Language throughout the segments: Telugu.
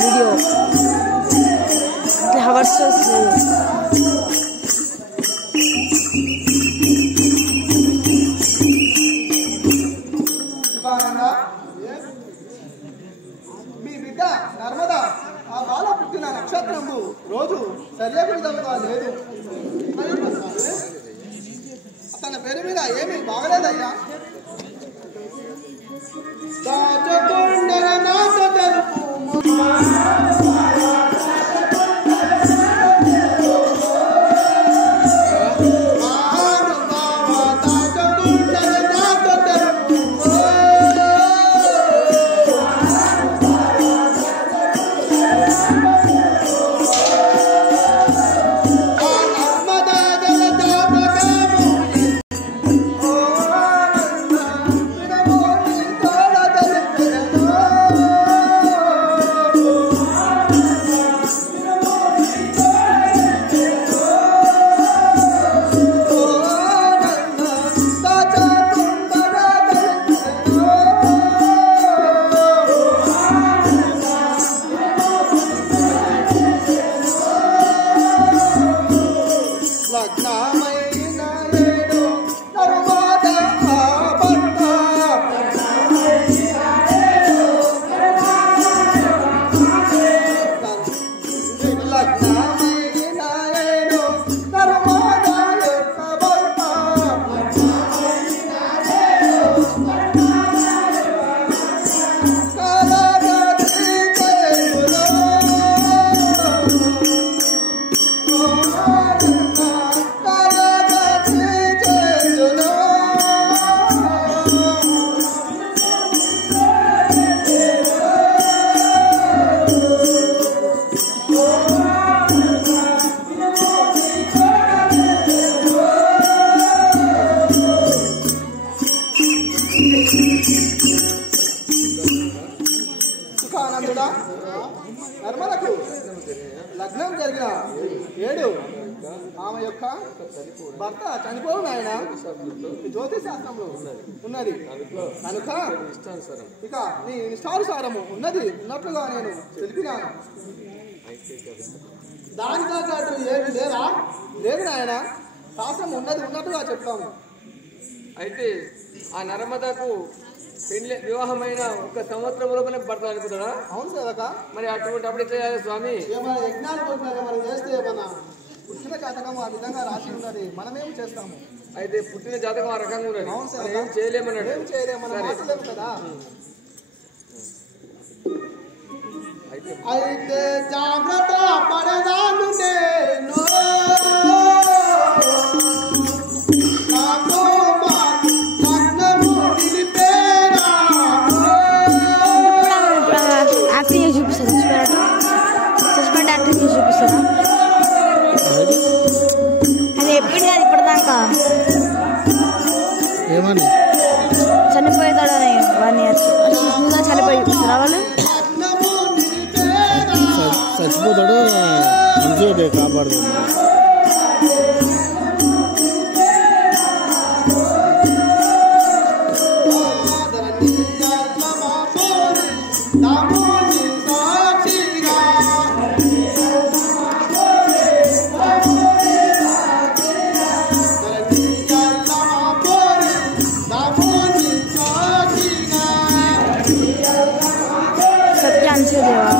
వీడియో హవర్స్ మీ బిడ్డ నర్మదా ఆ బాల పుట్టిన నక్షత్రము రోజు సరైన విధంగా లేదు. అతని పేరు మీద ఏమీ బాగలేదయ్యా. నర్మలకు లగ్నం జరిగిన 7 ఆమె యొక్క భర్త చనిపోవు నాయన జ్యోతిష్ శాస్త్రంలో ఉన్నది కనుక ఇక నీ నిష్టానుసారము ఉన్నట్లుగా నేను తెలిపినాను. దానితో పాటు ఏమి లేదు నాయన, శాస్త్రం ఉన్నట్టుగా చెప్తాము. అయితే ఆ నర్మదకు పెళ్లి వివాహమైన 1 సంవత్సరం లోపలే భర్త అనుకుంటాడా? అవును సదక. మరి అటువంటి అప్పుడు చేయాలి స్వామి? ఏమైనా యజ్ఞాలు పోతున్నారా మనం చేస్తే ఏమన్నా పుట్టిన జాతకం ఆ విధంగా రాసి ఉన్నది, మనమేం చేస్తాము. అయితే పుట్టిన జాతకం ఆ రకంగా ఉన్నది. అవును సార్, ఏం చేయలేమన్నాడు. ఏం చేయలేము, మనం మాట్లాడలేము కదా. అయితే జాగ్రత్త పడదాను నేను ఏమని చనిపోయేతాడని 1 year చనిపోయి రావాలి చచ్చిపోతాడు మంచిగా కాపాడుతుంది. సత్యాంశ దేవా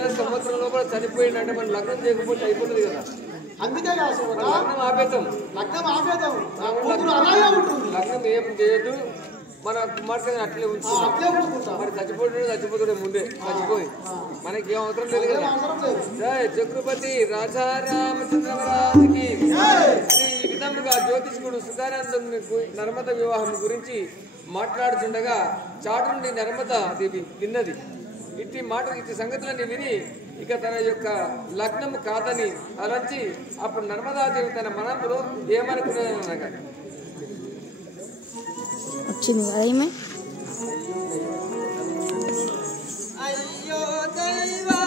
నెలల సంవత్సరం లోపల చనిపోయిందంటే మనం లగ్నం చేయకపోతే అయిపోతుంది కదా. అందుకే కాదు సోదరా, లగ్నం ఆపేద్దాం. లగ్నం ఆపేద్దాం. కూతురు అలాగే ఉంటుంది. లగ్నం ఏం చేయొద్దు, మన కుమార్తె అట్లే ఉంచుకుంటాం. అట్లే ఉంచుకుంటాం. మరి చచ్చిపోతాడు ముందే చచ్చిపోయి మనకి ఏం అవసరం లేదు కదా. అవసరం లేదు. జై ఛత్రపతి రాజా రామచంద్రరాజుకి. ఈ విధముగా జ్యోతిష్కుడు సుధానందం నర్మద వివాహం గురించి మాట్లాడుతుండగా చాటు నుండి నర్మదా దేవి విన్నది. ఇట్టి సంగతులన్నీ విని ఇక తన యొక్క లగ్నం కాదని అలంచి అప్పుడు నర్మదాదేవి తన మనములో ఏమనుకున్నదనగా వచ్చింది కదా ఈమె. అయ్యో దైవమా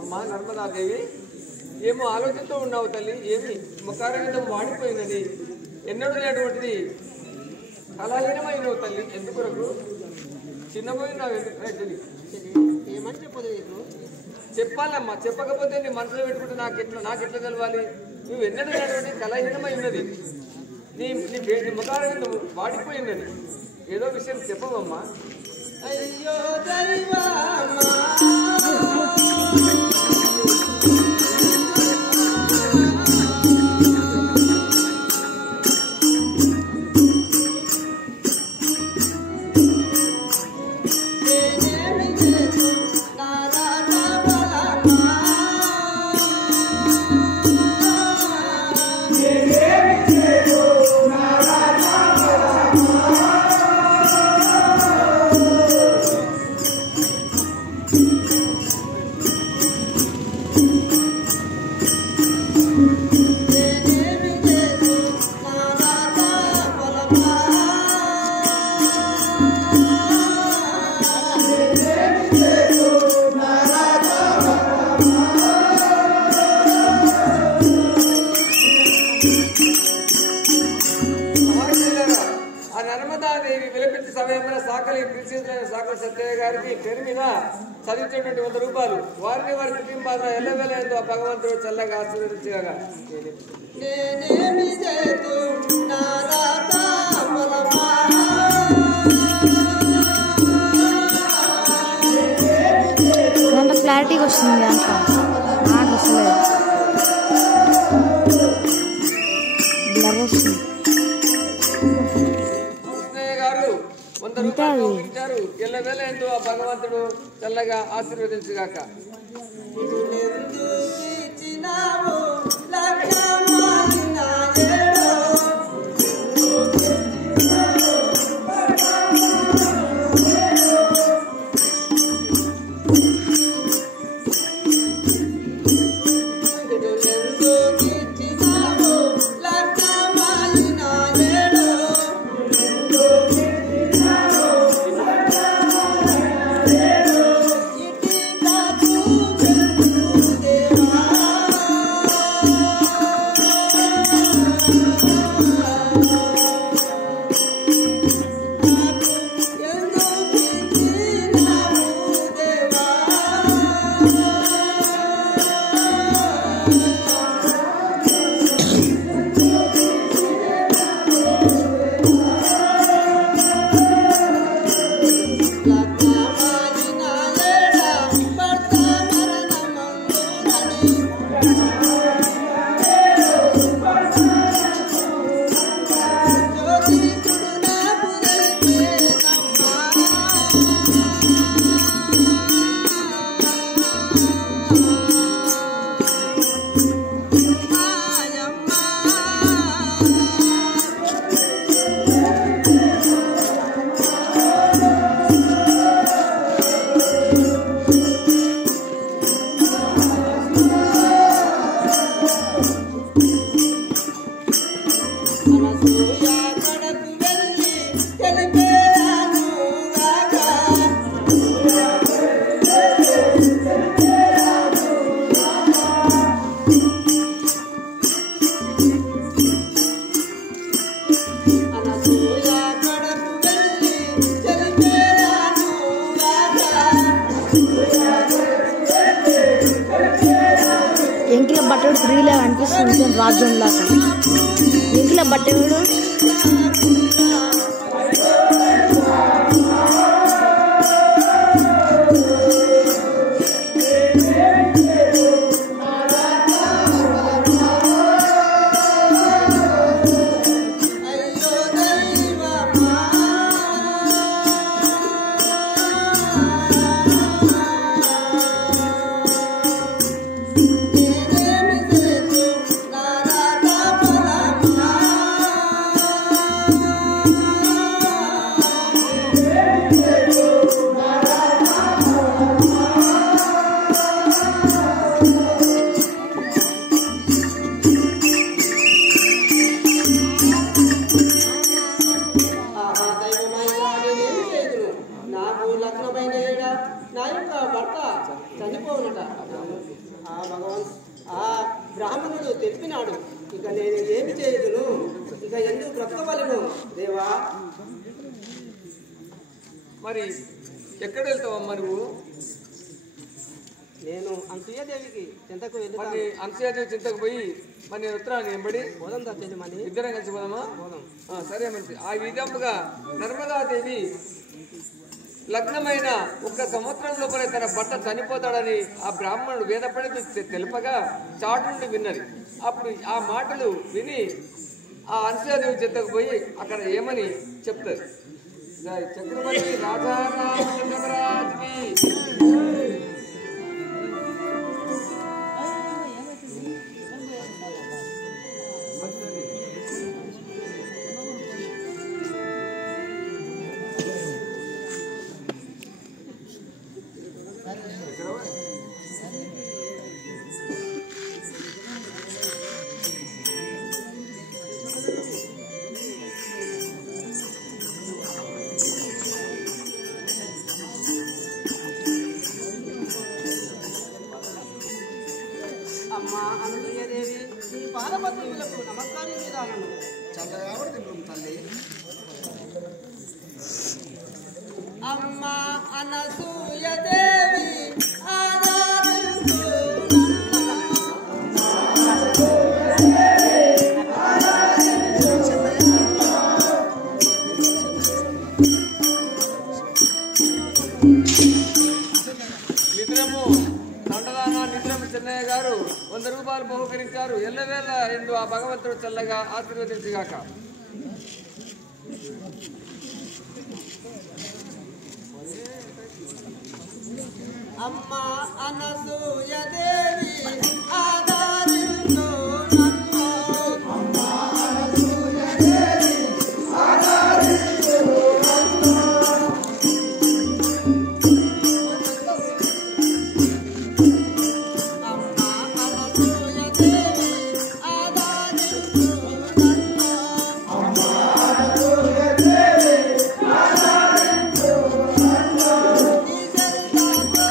అమ్మా నర్మదాదేవి, ఏమో ఆలోచిస్తూ ఉన్నావు తల్లి. ఏమి ముఖారవిందం వాడిపోయినది, ఎన్నడూ లేనటువంటిది కళాహీనమైనవు తల్లి. ఎందుకొరకు చిన్నపోయినావు? ఎందుకు ఏమని చెప్పదు నీకు? చెప్పాలమ్మా, చెప్పకపోతే నీ మనసులో పెట్టుకుంటే నాకెట్లా తెలవాలి? నువ్వు ఎన్నడూ లేనటువంటి కళాహీనమై ఉన్నది, నీ ముఖారవిందం వాడిపోయినది. ఏదో విషయం చెప్పవమ్మా. అయ్యో దైవమా సాకలి ప్రిన్సిపల్ సాకలి సత్యయ్య గారికి పేరు మీద చదివించేటువంటి 100 రూపాయలు. వారిని వారి కుటుంబాల ఎల్లవేళ ఎంతో భగవంతుడు చల్లగా ఆశీర్వదించగా. దాంట్లో క్లారిటీగా వస్తుంది, దాంట్లో నాకు వస్తుంది, బ్లర్ వస్తుంది. ఇచ్చారు. ఎల్లవేళ ఎంతో ఆ భగవంతుడు చల్లగా ఆశీర్వదించుగాక. బట్టడు 3 లా అనిపిస్తుంది రాజ్యం లాగా ఇంట్లో బట్టడు బ్రాహ్మణుడు తెలిపినాడు. ఇక నేను ఏమి చేయదును? ఇక ఎందుకు బ్రతకవలను దేవా? మరి ఎక్కడ వెళ్తావమ్మా నువ్వు? నేను అనసూయాదేవికి చింతకు మరి వెళ్తాను. అనసూయాదేవి చింతకు పోయి మరి నేను ఉత్తరాన్ని ఎంబడి పోదాం తెలీమని. ఇద్దరం కలిసి పోదామా? పోదాం. సరే మంచి. ఆ విధముగా నర్మదాదేవి లగ్నమైన 1 సంవత్సరం లోపలే తన భర్త చనిపోతాడని ఆ బ్రాహ్మణుడు వేద పండితుడు తెలుపగా చాటు నుండి విన్నది. అప్పుడు ఆ మాటలు విని ఆ అనసూయాదేవి చెత్తకు పోయి అక్కడ ఏమని చెప్తారు. చక్రవర్తి రాజారామచంద్రరాజుకి అమ్మా అనసూయాదేవి, నీ పాదపద్మములకు నమస్కరించుదానను. అమ్మా అనసూయాదేవి ఆదరించు నిద్రము దండదాన నిద్రము చెన్నయ్య గారు 100 రూపాయలు బహుకరించారు. ఎల్లవేళ ఎందు ఆ భగవంతుడు చల్లగా ఆశీర్వదించుగాక. అమ్మా అనసూయాదేవి ఆదరించు నన్ను. అమ్మా అనసూయాదేవి ఆదరించు నన్ను. నీ చెంతకు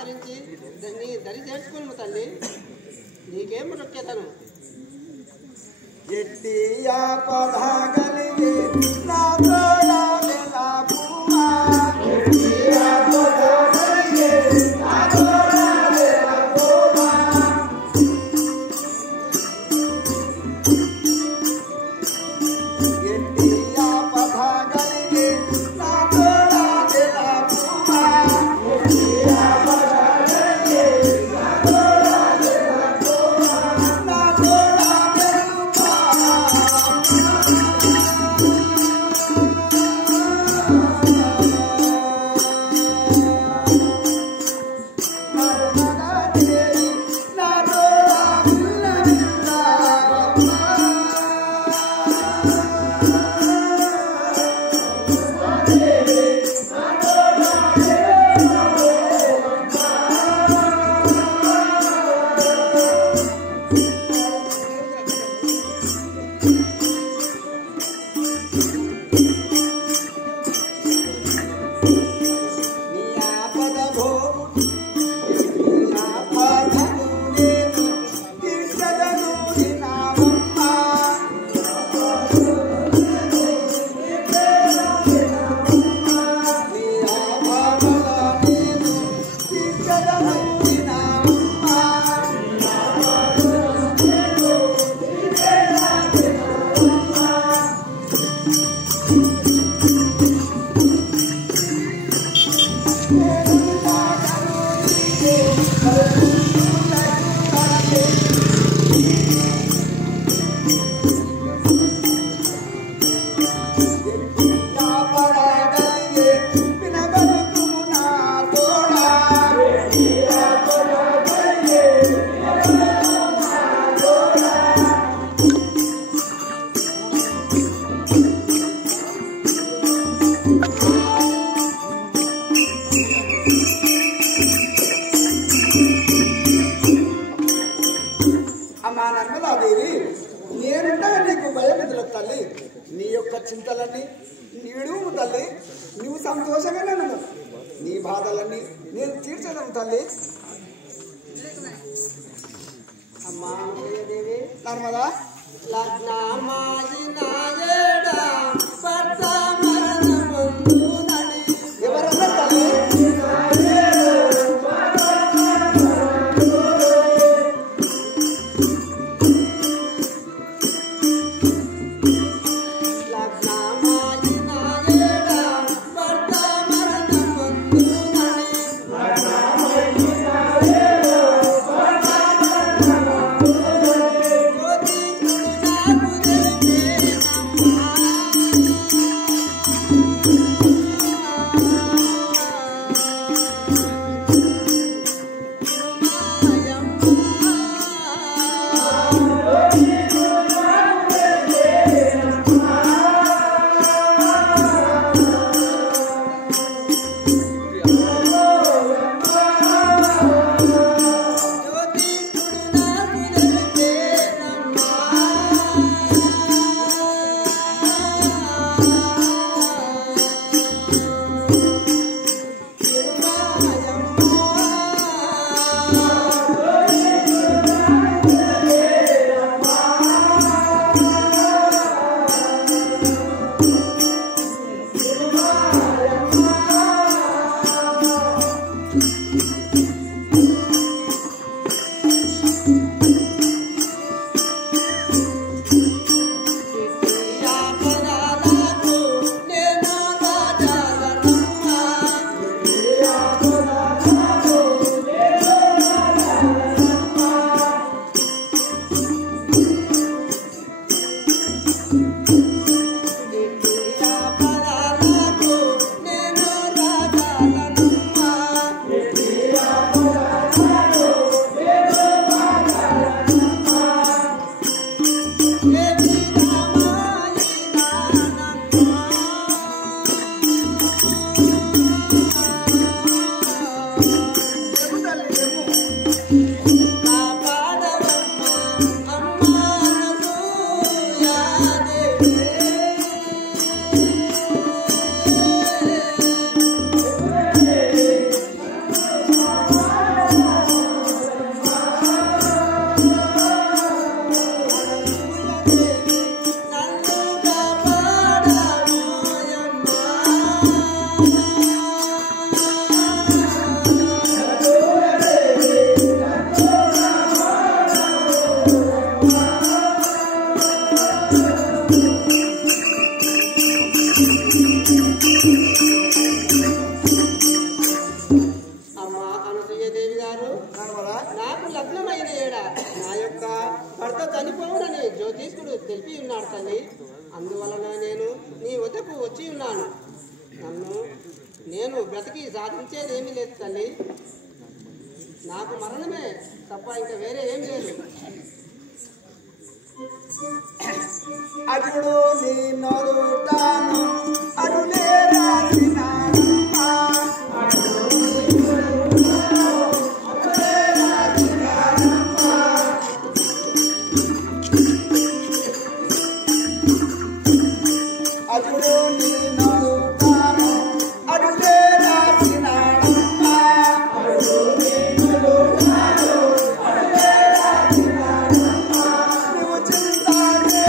ఆదరించి నీ దరి చేర్చుకుని తల్లి నీకేం మొక్కేదను ఎట్టియా పదగలిగే నా తోడా వెలాపుమా ఎట్టియా పదగలిగే నా తోడా వెలాపుమా ఎట్టియా పదగలిగే నా తోడా వెలాపుమా ఎట్టియా పదగలిగే నా తోడా వెలాపుమా నా తోడా అమ్మా నర్మదాదేవి, నేనుండగా నీకు భయమిదుల తల్లి. నీ యొక్క చింతలన్నీ నీడుము తల్లి. నువ్వు సంతోషంగా నన్ను నీ బాధలన్నీ నేను తీర్చదను తల్లి. అమ్మా దేవి నర్మదా, ఎవరన్నా తల్లి? నాకు లగ్నమైన ఏడ నా యొక్క భర్త చనిపోవునని జ్యోతిష్కుడు తెలిపి ఉన్నాడు తల్లి. అందువలన నేను నీ వద్దకు వచ్చి ఉన్నాను. నేను బ్రతికి సాధించేది ఏమీ లేదు తల్లి. నాకు మరణమే తప్ప ఇంకా వేరే ఏం లేదు. అటుడు నీ నోరుతాను అటులే రాసినాడమ్మా. అటుడు నీ నోరుతాను అటులే రాసినాడమ్మా. నువ్వు చింతాడే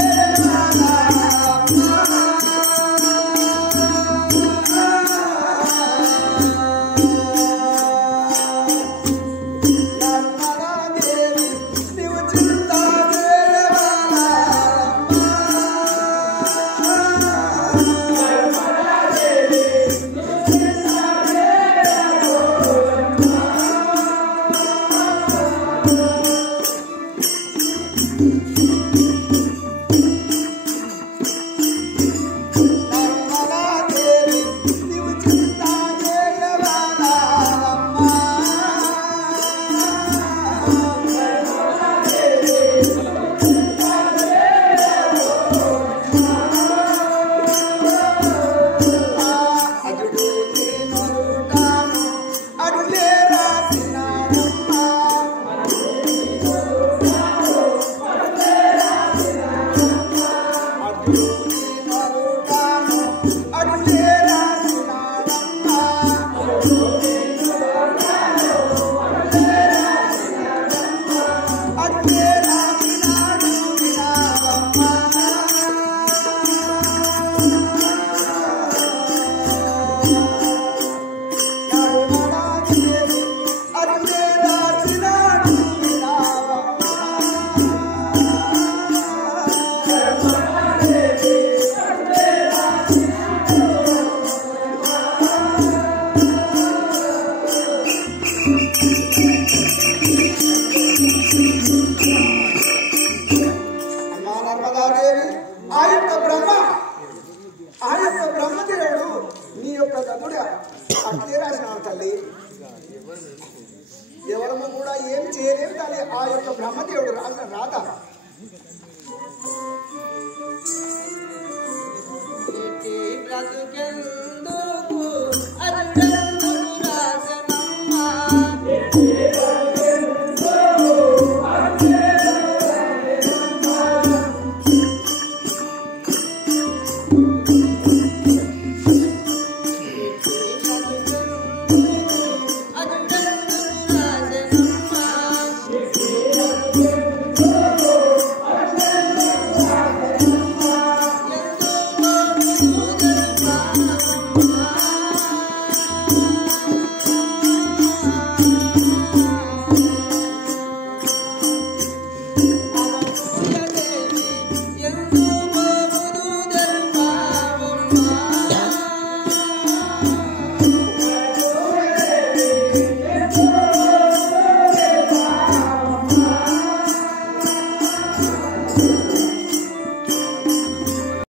బ్రహ్మదేవుడు నీ యొక్క గదుడు అట్లే రాసినాడు తల్లి. ఎవరము కూడా ఏం చేయలేము తల్లి. ఆ యొక్క బ్రహ్మదేవుడు రాసిన రాత. బ్రతుకెంత